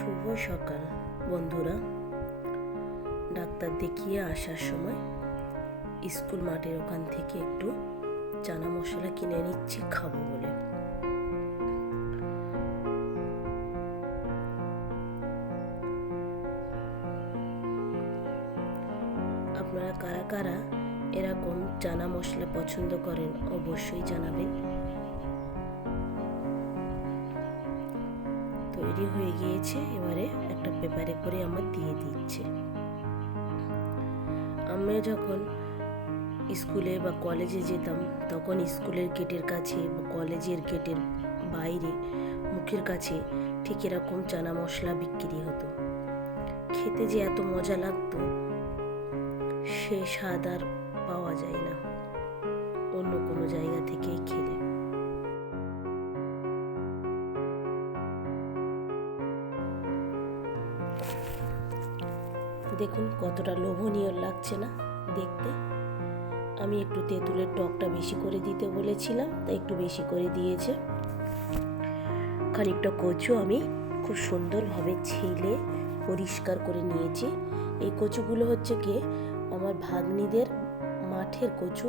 শুভ সকাল, বন্ধুরা। ডাক্তার দেখিয়ে আসার সময় স্কুল মাঠের ওখান থেকে একটু চানা মশলা কিনে নিচ্ছি, খাব বলে। আপনারা কারা কারা এরকম চানা মশলা পছন্দ করেন, অবশ্যই জানাবেন। তৈরি হয়ে গিয়েছে। এবারে একটা পেপারে করে আমার দিয়ে দিচ্ছে। আমি যখন স্কুলে বা কলেজে যেতাম, তখন স্কুলের গেটের কাছে বা কলেজের গেটের বাইরে, মুখের কাছে ঠিক এরকম চানা মশলা বিক্রি হতো। খেতে যে এত মজা লাগতো, সে স্বাদ আর পাওয়া যায় না। অন্য কোনো জায়গা থেকেই খেলে। দেখুন কতটা লোভনীয় লাগছে না দেখতে। আমি একটু তেঁতুলের টকটা বেশি করে দিতে বলেছিলাম তা একটু বেশি করে দিয়েছে। খানিকটা কচু আমি খুব সুন্দরভাবে ছেলে পরিষ্কার করে নিয়েছি। এই কচুগুলো হচ্ছে কি, আমার ভাগ্নিদের মাঠের কচু।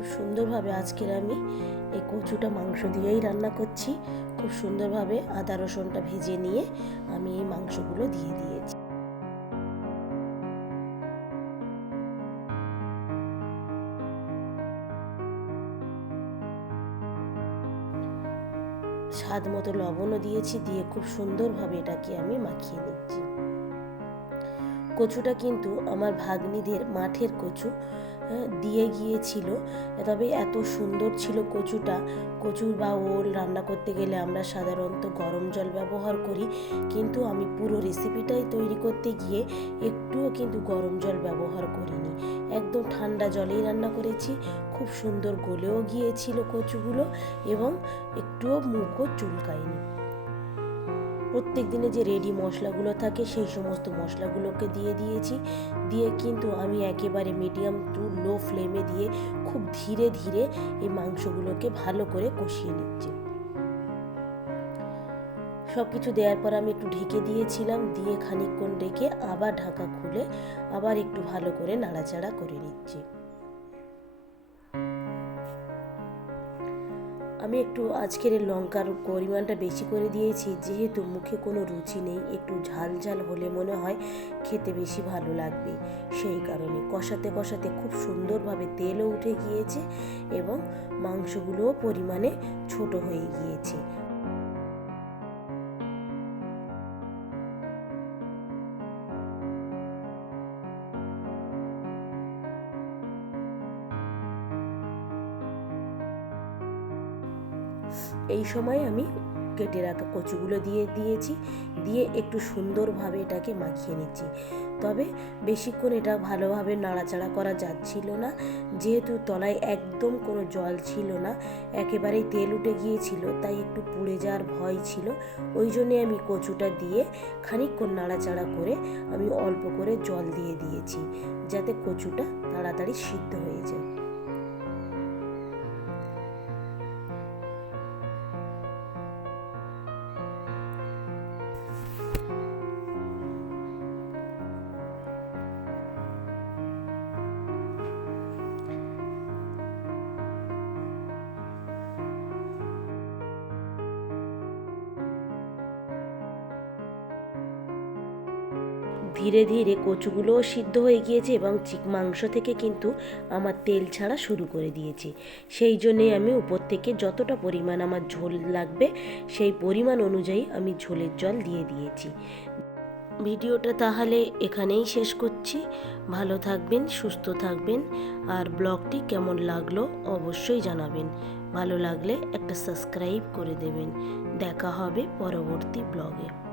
খুব সুন্দরভাবে আজকের আমি এই কচুটা, মাংস দিয়েই রান্না করছি। খুব সুন্দরভাবে আদা, রসুনটা ভেজে নিয়ে আমি এই মাংসগুলো দিয়ে দিয়েছি। স্বাদ মতো লবণও দিয়েছি, দিয়ে খুব সুন্দরভাবে এটাকে আমি মাখিয়ে নিচ্ছি। কচুটা কিন্তু আমার ভাগ্নিদের মাঠের কচু। দিয়ে গিয়েছিল। তবে এত সুন্দর ছিল কচুটা। কচুর বা ওল রান্না করতে গেলে আমরা সাধারণত গরম জল ব্যবহার করি। কিন্তু আমি পুরো রেসিপিটাই তৈরি করতে গিয়ে একটুও কিন্তু গরম জল ব্যবহার করিনি। একদম ঠান্ডা জলেই রান্না করেছি। খুব সুন্দর গলেও গিয়েছিল কচুগুলো এবং একটুও মুখও চুলকায়নি। প্রত্যেক দিনে যে রেডি মশলাগুলো থাকে সেই সমস্ত মশলাগুলোকে দিয়ে দিয়েছি। দিয়ে কিন্তু আমি একেবারে মিডিয়াম টু লো ফ্লেমে দিয়ে খুব ধীরে ধীরে এই মাংসগুলোকে ভালো করে কষিয়ে নিচ্ছি। সব কিছু দেওয়ার পর আমি একটু ঢেকে দিয়েছিলাম, দিয়ে খানিকক্ষণ রেখে আবার ঢাকা খুলে আবার একটু ভালো করে নাড়াচাড়া করে নিচ্ছি। আমি একটু আজকের লঙ্কার পরিমাণটা বেশি করে দিয়েছি, যেহেতু মুখে কোনো রুচি নেই, একটু ঝাল ঝাল হলে মনে হয় খেতে বেশি ভালো লাগবে। সেই কারণে কষাতে কষাতে খুব সুন্দরভাবে তেলও উঠে গিয়েছে এবং মাংসগুলোও পরিমাণে ছোট হয়ে গিয়েছে। এই সময় আমি কেটে রাখা কচুগুলো দিয়ে দিয়েছি, দিয়ে একটু সুন্দরভাবে এটাকে মাখিয়ে নিচ্ছি। তবে বেশিক্ষণ এটা ভালোভাবে নাড়াচাড়া করা যাচ্ছিল না, যেহেতু তলায় একদম কোনো জল ছিল না, একেবারেই তেল উঠে গিয়েছিল, তাই একটু পুড়ে যাওয়ার ভয় ছিল। ওই জন্যে আমি কচুটা দিয়ে খানিকক্ষণ নাড়াচাড়া করে আমি অল্প করে জল দিয়ে দিয়েছি, যাতে কচুটা তাড়াতাড়ি সিদ্ধ হয়ে যায়। ধীরে ধীরে কচুগুলোও সিদ্ধ হয়ে গিয়েছে এবং মাংস থেকে কিন্তু আমার তেল ছাড়া শুরু করে দিয়েছি। সেই জন্যে আমি উপর থেকে যতটা পরিমাণ আমার ঝোল লাগবে, সেই পরিমাণ অনুযায়ী আমি ঝোলের জল দিয়ে দিয়েছি। ভিডিওটা তাহলে এখানেই শেষ করছি। ভালো থাকবেন, সুস্থ থাকবেন, আর ব্লগটি কেমন লাগল অবশ্যই জানাবেন। ভালো লাগলে একটা সাবস্ক্রাইব করে দেবেন। দেখা হবে পরবর্তী ব্লগে।